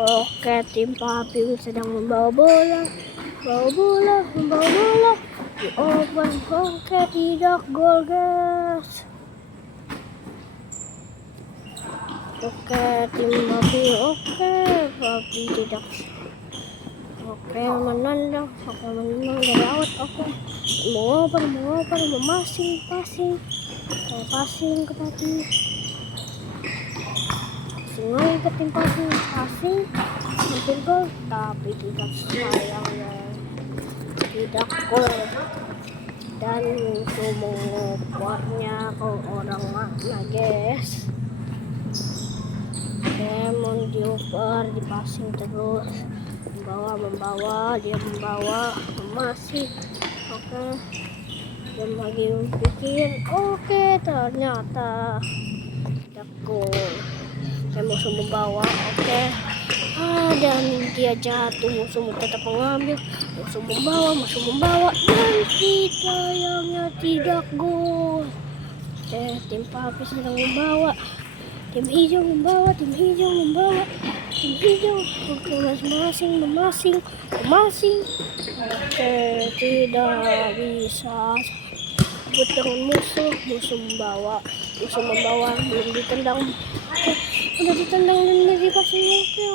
Oke, tim Papi sedang membawa bola, membawa bola. Di open, oke, tidak gol, guys. Oke, tim Papi, oke, Papi tidak. Oke, menendang dari out. Oke, mengoper, memasing, passing ke Papi. Lagi ke tim Papi, passing, hampir gol, tapi tidak, sayangnya tidak gol. Dan itu mengopernya ke orang mana, guys. Demon dioper, dipassing terus, membawa, dia membawa, masih. Oke, dan lagi pikir, oke, ternyata tidak gol. Musuh membawa, oke. Dan dia jatuh, musuh tetap mengambil, musuh membawa, dan sayangnya tidak gol. Tim Papi sedang membawa, tim hijau membawa, oke, masing-masing, memasing, oke, tidak bisa sebut dengan musuh membawa, belum ditendang. Udah ditendang dan udah dipasang.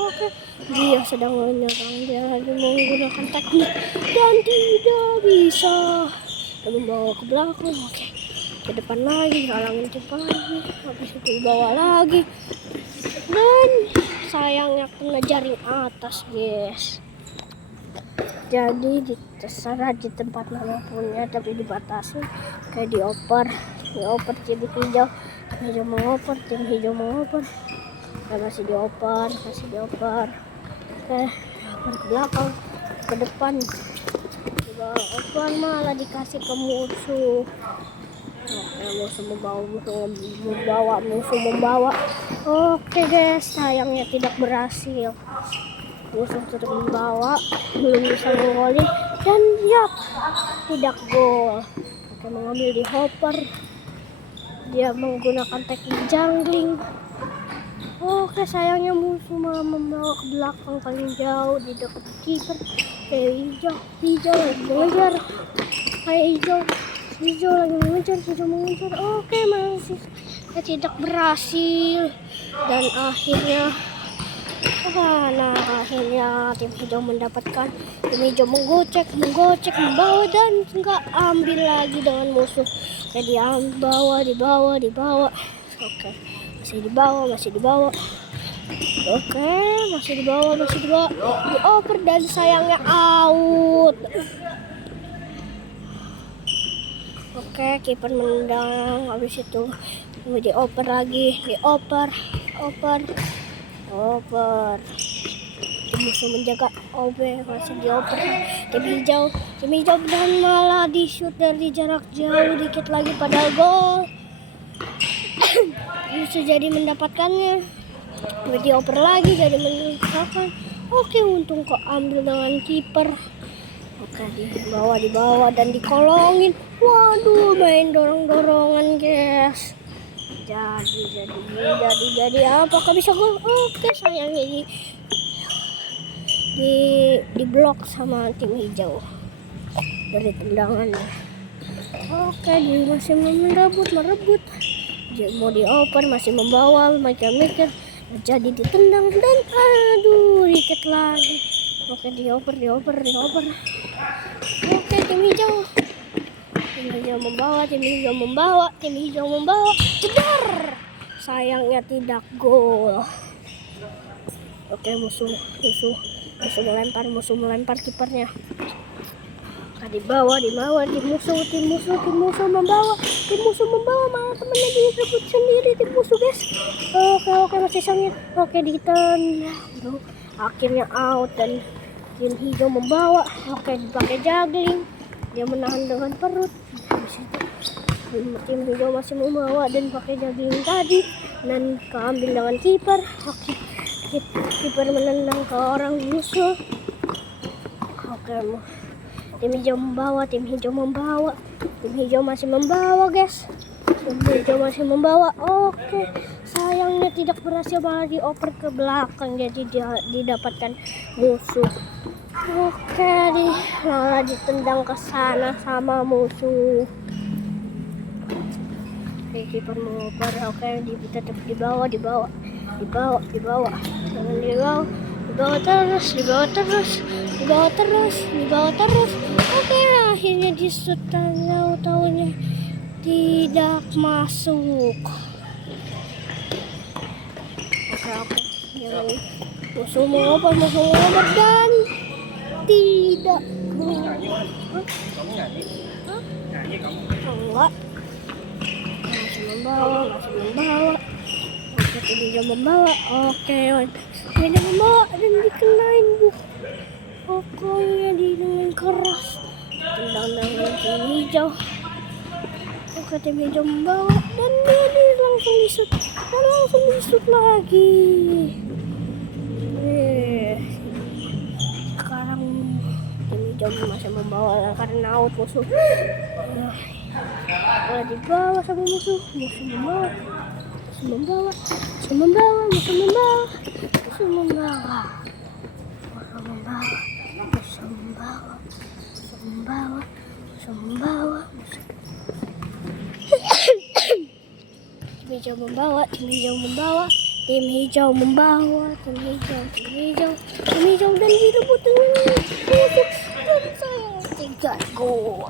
Oke. Dia sedang menyerang, dia lagi menggunakan teknik dan tidak bisa. Dan membawa ke belakang, oke. Ke depan lagi, halangin cepat lagi. Habis itu bawa lagi. Dan sayangnya kena jaring atas, guys. Jadi terserah di tempat manapun ya, tapi dibatasi. Kayak dioper jadi hijau. Tim hijau mengoper. Masih dioper. Oke, ke belakang, ke depan. Oper malah dikasih ke musuh. Oke, musuh membawa. Oke, guys, sayangnya tidak berhasil. Musuh tidak membawa, belum bisa menggolin, dan tidak gol. Oke, mengambil di hopper. Dia menggunakan teknik jungling. Oke, sayangnya musuh malah membawa ke belakang paling jauh di dekat kiper. Hijau lagi mengejar. Hijau lagi mengejar. Oke, masih tidak berhasil. Dan akhirnya tim hijau mendapatkan. Tim hijau menggocek, membawa, dan nggak ambil lagi dengan musuh. Jadi dibawa. Oke, masih dibawa. Oke, masih dibawa. Dioper dan sayangnya out. Oke, kiper menendang, habis itu dioper lagi, dioper. Musuh menjaga, masih dioper. Tim hijau dan malah di shoot dari jarak jauh dikit lagi, padahal gol. Musuh jadi mendapatkannya. Dioper lagi jadi mendapatkan. Oke, untung kok ambil dengan kiper. Oke, dibawa dan dikolongin. Waduh, main dorong-dorongan, guys. Jadi apakah bisa gol? Oke, sayangnya di blok sama tim hijau dari tendangannya. Oke, dia masih merebut. Dia mau dioper, masih membawa, mikir jadi ditendang dan aduh, dikit lagi. Oke, dioper. Oke, tim hijau membawa, jedar. Sayangnya tidak gol. Oke, musuh melempar kipernya. Di bawah tim musuh membawa malah temannya direbut sendiri tim musuh, guys. Oke, masih sangit. Oke, ditendang. Akhirnya out dan tim hijau membawa. Oke, dipakai juggling. Dia menahan dengan perut. Habis itu tim hijau masih membawa dan pakai juggling tadi dan keambil dengan kiper. Oke, kiper menendang ke orang musuh. Oke, tim hijau masih membawa, guys. Oke, sayangnya tidak berhasil, malah dioper ke belakang, jadi dia didapatkan musuh. Oke, malah ditendang ke sana sama musuh. Kiper mengoper. Oke, tetap di bawah terus. Oke, akhirnya disut, tahu-taunya tidak masuk. Oke. Musuh mengoper dan tidak. Enggak. Masih membawa. Oke, dia membawa. Oke, dia membawa dan dikenain pokoknya dengan keras. Tendang dengan tim hijau. Oke, tim hijau membawa dan dia langsung disut lagi. Sekarang tim hijau masih membawa karena out musuh. Di bawah sama musuh membawa. Tim hijau dan direbut dengan musuh dan sayang 3 gol.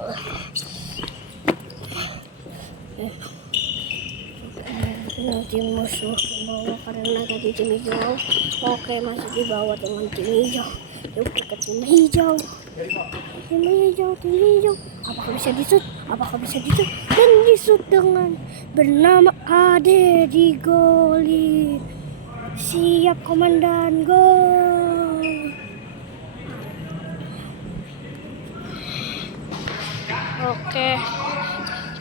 Tim musuh membawa karena tadi tim hijau. Oke, masih dibawa dengan tim hijau. Yuk ke tim hijau. Apakah bisa disut? Dan disut dengan bernama Ade di goli. Siap komandan, gol. Oke.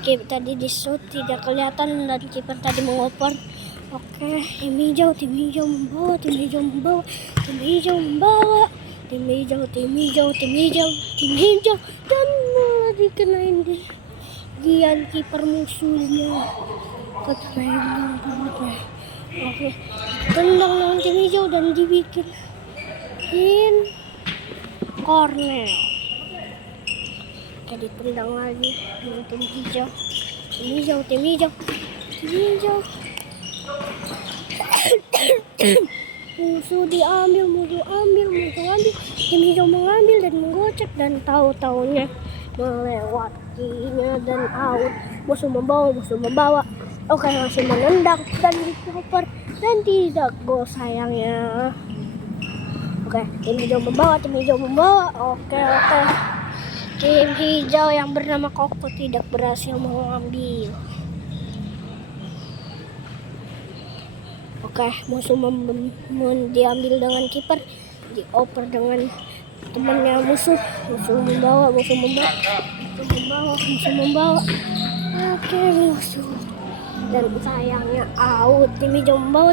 Kiper tadi disut tidak kelihatan dan kiper tadi mengoper. Oke, tim hijau membawa. Dan malah dikenain gian kiper musuhnya. Ketendang perutnya. Oke, tendang dengan tim hijau dan dibikin corner. Oke, ditendang lagi dengan tim hijau. Musuh diambil. Tim hijau mengambil dan menggocek dan tahu-taunya melewatinya dan out. Musuh membawa. Oke, masih menendang dan dikoper dan tidak gol, sayangnya. Oke, tim hijau membawa. Oke. Tim hijau yang bernama Koko tidak berhasil mengambil. Oke, musuh diambil dengan kiper, dioper dengan temannya musuh. Musuh membawa. Oke, musuh. Dan sayangnya out. Tim hijau membawa.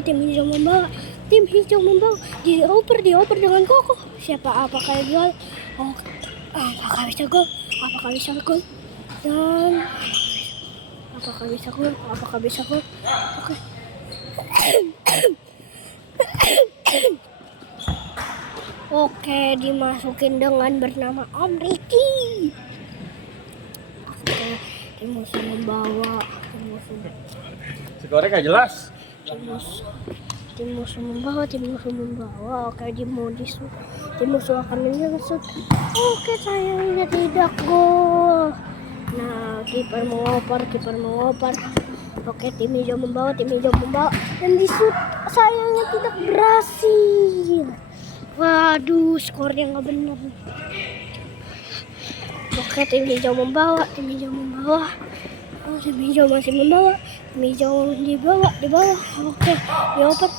Dioper dengan Koko. Apakah gol? Apakah bisa gol? Dan Apakah bisa keluar? Apakah bisa keluar? Oke. Oke, dimasukin dengan bernama Om Ricky. Oke, tim musuh membawa. Skornya nggak jelas. Tim musuh membawa. Oke, di modis tim musuh akan menyusut. Oke, sayangnya tidak gol. Nah, kiper mengoper. Oke, tim hijau membawa dan disut. Sayangnya tidak berhasil. Waduh, skornya nggak benar. Oke, tim hijau membawa. Oh, tim hijau masih membawa. Tim hijau di bawah. Oke, dioper.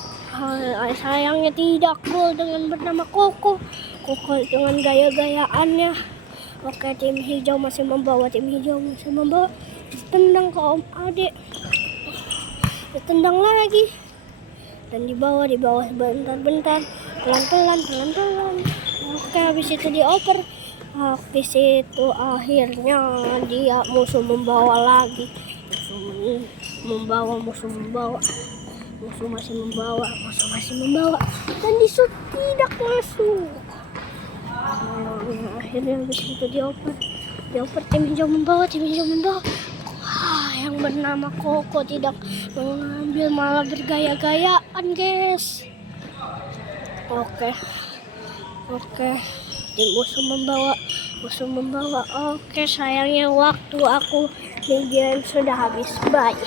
Sayangnya tidak gol dengan bernama Koko dengan gaya-gayaannya. Oke, tim hijau masih membawa. Tendang ke Om Ade. Ditendang lagi. Dan di bawah sebentar. Pelan-pelan. Oke, habis itu dioper. Habis itu akhirnya dia musuh membawa lagi. Musuh masih membawa dan disut tidak masuk. Akhirnya habis itu dioper tim hijau membawa. Yang bernama Koko tidak mengambil, malah bergaya-gayaan, guys. Oke, tim musuh membawa. Oke, sayangnya waktu aku di game sudah habis. Bye.